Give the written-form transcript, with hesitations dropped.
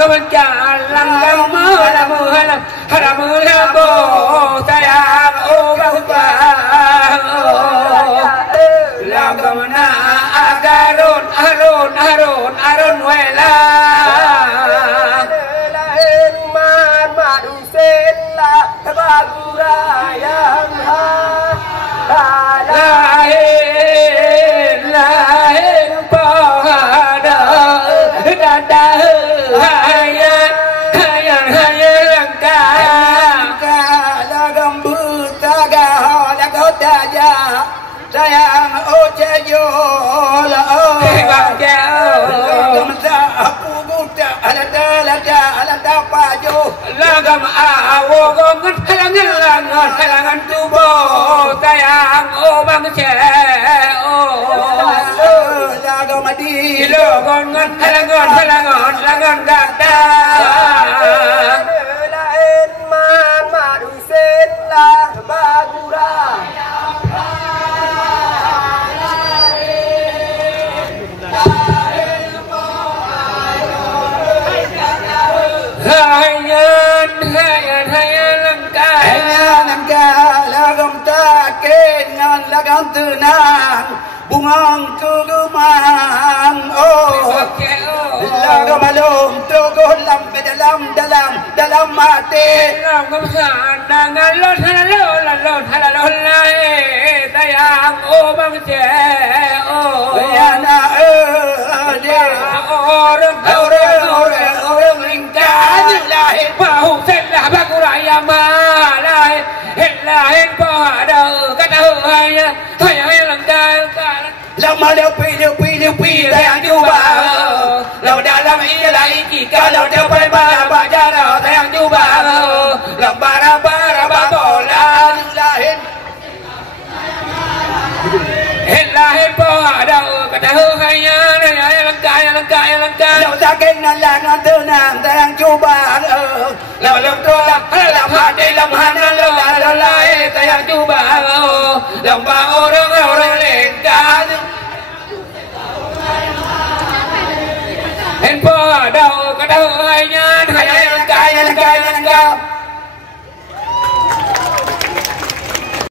berjalan lama lambo sayang ubah lagamna arun wela lain madu sella bagurayang lain pada dada hayang langka lagam butaga lagam daja sayang ojeyo la lagam aku buta alada pajo lagam awogong halangan tubuh sayang obang ceo lagam di logon halangan gada lain madu sella bagura lagam takengan lagam tenang bungang kegumang lagam malum togoh lampe dalam mati lagam sandangan halalon lai sayang obang ceo yana orang lingkar lahir bahu selah baguraya malai lain pada kata hayang langkah lama lepi sayang cuba lau dalam ialah jika lau dapat baca sayang cuba lau bara bola lahir pada kata hayang langkah lau saking nalang tenang sayang cuba lau hati